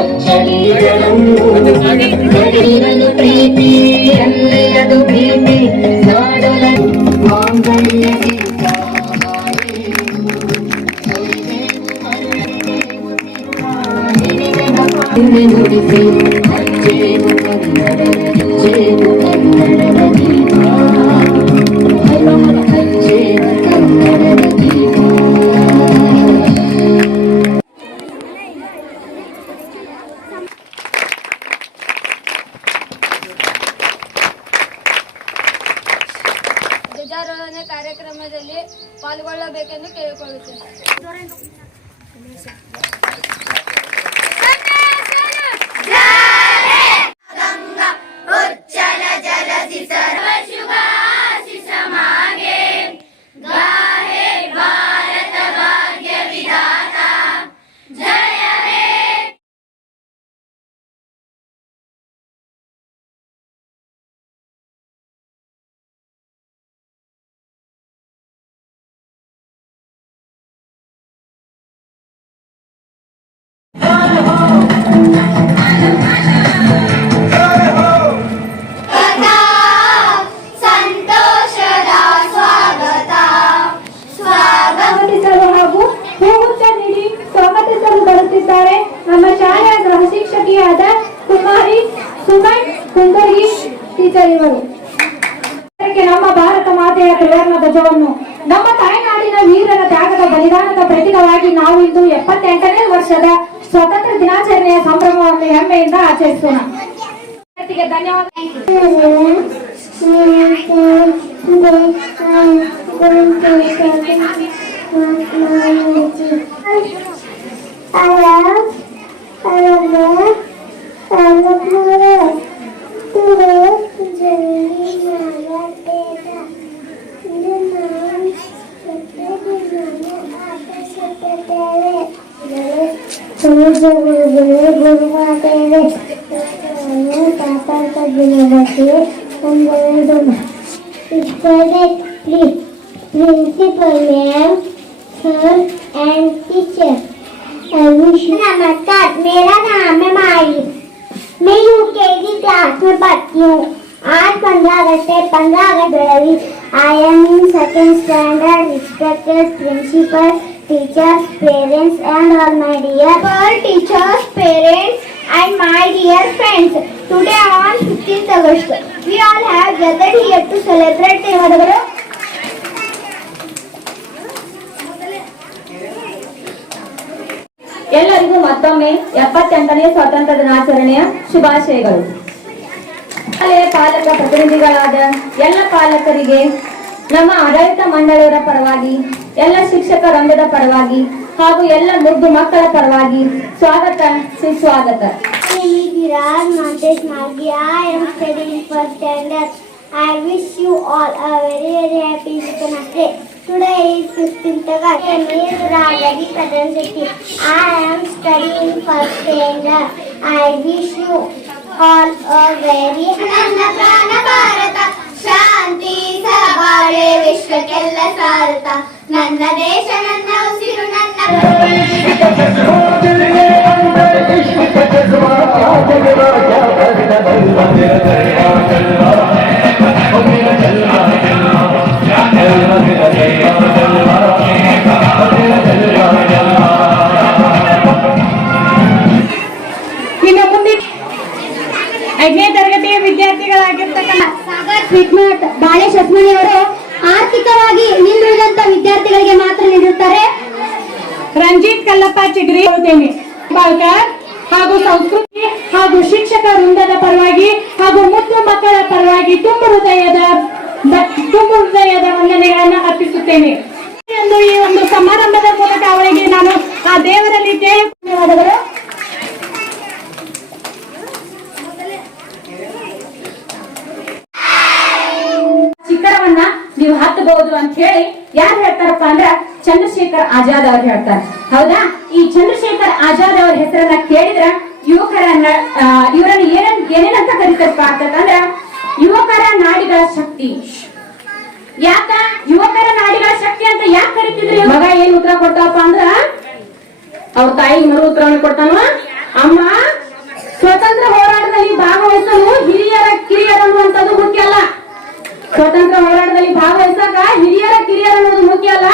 ಅಚ್ಚಳಿಗಳು ನಡೆದಿರಲು ಪ್ರೀತಿ ಎಲ್ಲಿಯದು ಪ್ರೀತಿ ನಾಡಲು ಮಾಂಗಲ್ಯ ಗೀತ ನುಡಿಸಿ ಹಚ್ಚೇನು ಕನ್ನಡದ ಧ್ವಜಾರೋಹಣ ಕಾರ್ಯಕ್ರಮದಲ್ಲಿ ಪಾಲ್ಗೊಳ್ಳಬೇಕೆಂದು ಕೇಳಿಕೊಳ್ಳುತ್ತೇನೆ. ನಮ್ಮ ಭಾರತ ಮಾತೆಯ ತ್ರಿವರ್ಣ ಧ್ವಜವನ್ನು. ನಮ್ಮ ತಾಯ್ನಾಡಿನ ವೀರರ ತ್ಯಾಗದ ಬಲಿದಾನದ ಪ್ರತೀಕವಾಗಿ ನಾವು ಇಂದು ಎಪ್ಪತ್ತೆಂಟನೇ ವರ್ಷದ ಸ್ವತಂತ್ರ ದಿನಾಚರಣೆಯ ಸಂಭ್ರಮವನ್ನು ಹೆಮ್ಮೆಯಿಂದ ಆಚರಿಸೋಣ It's perfectly principal ma'am, sir नमस्कार मेरा नाम है माही मैं यूके की क्लास में पढ़ती हूँ आज 15 अगस्त है 15 अगस्त I am in second standard respected principal teachers, parents and all my dear all teachers, parents and my dear friends. Today on 15th August, we all have gathered here to celebrate the Hadagra. ಎಲ್ಲರಿಗೂ ಮತ್ತೊಮ್ಮೆ ಎಪ್ಪತ್ತೆಂಟನೇ ಸ್ವಾತಂತ್ರ್ಯ ದಿನಾಚರಣೆಯ ಶುಭಾಶಯಗಳು ಪಾಲಕ ಪ್ರತಿನಿಧಿಗಳಾದ ಎಲ್ಲ ಪಾಲಕರಿಗೆ ನಮ್ಮ ಆಡಳಿತ ಮಂಡಳಿಯವರ ಪರವಾಗಿ ಎಲ್ಲ ಶಿಕ್ಷಕ ರಂಗದ ಪರವಾಗಿ ಹಾಗೂ ಎಲ್ಲ ಮುದ್ದು ಮಕ್ಕಳ ಪರವಾಗಿ ಸ್ವಾಗತ ಸುಸ್ವಾಗತ. I wish you all a very very happy Independence Day. Today is 15th August. My name is Rajari Pradhan Sethi. I am studying first standard. I wish you all a very ಶಾಂತಿ ಸಹಬಾಳೆ ವಿಶ್ವಕ್ಕೆಲ್ಲ ಸಾರತ ನನ್ನ ದೇಶ ನನ್ನ ಉಸಿರು ನನ್ನ ಐದನೇ ತರಗತಿಯ ವಿದ್ಯಾರ್ಥಿಗಳಾಗಿರ್ತಕ್ಕಂಥ treatment ಬಾಳೆ ಶಸ್ಮಣಿ ಅವರು ಆರ್ಥಿಕವಾಗಿ ನಿಲ್ಲುವಂತ ವಿದ್ಯಾರ್ಥಿಗಳಿಗೆ ಮಾತ್ರ ನೀಡುತ್ತಾರೆ. ರಂಜಿತ್ ಕಲ್ಲಪ್ಪ ಚಿಗ್ರಿ ಬಾಳ್ಕರ್ ಹಾಗೂ ಸಂಸ್ಕೃತಿ ಹಾಗೂ ಶಿಕ್ಷಕ ವೃಂದದ ಪರವಾಗಿ ಹಾಗೂ ಮುದ್ದು ಮಕ್ಕಳ ಪರವಾಗಿ ತುಂಬ ಹೃದಯದ ತುಂಬ ಹೃದಯದ ವಂದನೆಗಳನ್ನು ಅರ್ಪಿಸುತ್ತೇನೆ. ನೀವು ಹತ್ತಬಹುದು ಅಂತ ಹೇಳಿ ಯಾರು ಹೇಳ್ತಾರಪ್ಪ ಅಂದ್ರೆ ಚಂದ್ರಶೇಖರ್ ಆಜಾದ್ ಅವ್ರು ಹೇಳ್ತಾರೆ. ಹೌದಾ? ಈ ಚಂದ್ರಶೇಖರ್ ಆಜಾದ್ ಅವ್ರ ಹೆಸರನ್ನ ಕೇಳಿದ್ರ ಯುವಕರನ್ನ ಇವರನ್ನ ಏನನ್, ಏನೇನಂತ ಕರೀತಾರಪ್ಪ ಅಂತಂದ್ರ ಯುವಕರ ನಾಡಿಗಳ ಶಕ್ತಿ. ಯಾಕ? ಯುವಕರ ನಾಡಿಗಳ ಶಕ್ತಿ ಅಂತ ಯಾಕೆ ಕರಿತಿದ್ರಿ ಮಗ ಏನ್ ಉತ್ತರ ಕೊಡ್ತಾವಪ್ಪ ಅಂದ್ರ? ಅವ್ರ ತಾಯಿ ಮರು ಉತ್ತರವನ್ನು ಕೊಡ್ತಾನ? ಅಮ್ಮ, ಸ್ವತಂತ್ರ ಹೋರಾಟದಲ್ಲಿ ಭಾಗವಹಿಸಲು ಹಿರಿಯರ ಕಿರಿಯರ ಅನ್ನುವಂಥದ್ದು ಮುಖ್ಯ ಅಲ್ಲ. ಭಾಗವಹಿಸಾಕ ಹಿರಿಯರ, ಕಿರಿಯರ ಅನ್ನೋದು ಮುಖ್ಯ ಅಲ್ಲ.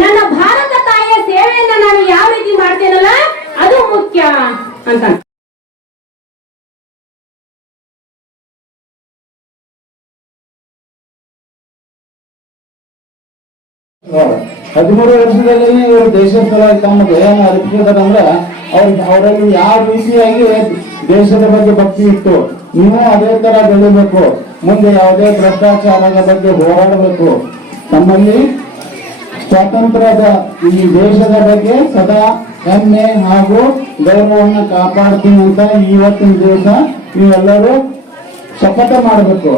ನನ್ನ ಭಾರತ ತಾಯಿಯ ಸೇವೆಯನ್ನ ನಾನು ಯಾವ ರೀತಿ ಮಾಡ್ತೇನಲ್ಲ, ಅದು ಮುಖ್ಯ ಅಂತ. ಹದಿಮೂರು ವರ್ಷದಲ್ಲಿ ಇವರು ದೇಶದ ತಮ್ಮ ದೇಹನ ಅರ್ಪಿಸಿದಾರಂದ್ರ ಅವ್ರ, ಅವರಲ್ಲಿ ಯಾವ ರೀತಿಯಾಗಿ ದೇಶದ ಬಗ್ಗೆ ಭಕ್ತಿ ಇತ್ತು? ನೀವು ಅದೇ ತರ ಬೆಳಿಬೇಕು. ಮುಂದೆ ಯಾವುದೇ ಭ್ರಷ್ಟಾಚಾರದ ಬಗ್ಗೆ ಹೋರಾಡಬೇಕು. ತಮ್ಮಲ್ಲಿ ಸ್ವಾತಂತ್ರ್ಯದ ಈ ದೇಶದ ಬಗ್ಗೆ ಸದಾ ಹೆಮ್ಮೆ ಹಾಗೂ ಗೌರವವನ್ನು ಕಾಪಾಡ್ತೀನಿ ಅಂತ ಇವತ್ತಿನ ದಿವಸ ನೀವೆಲ್ಲರೂ ಶಪಥ ಮಾಡಬೇಕು.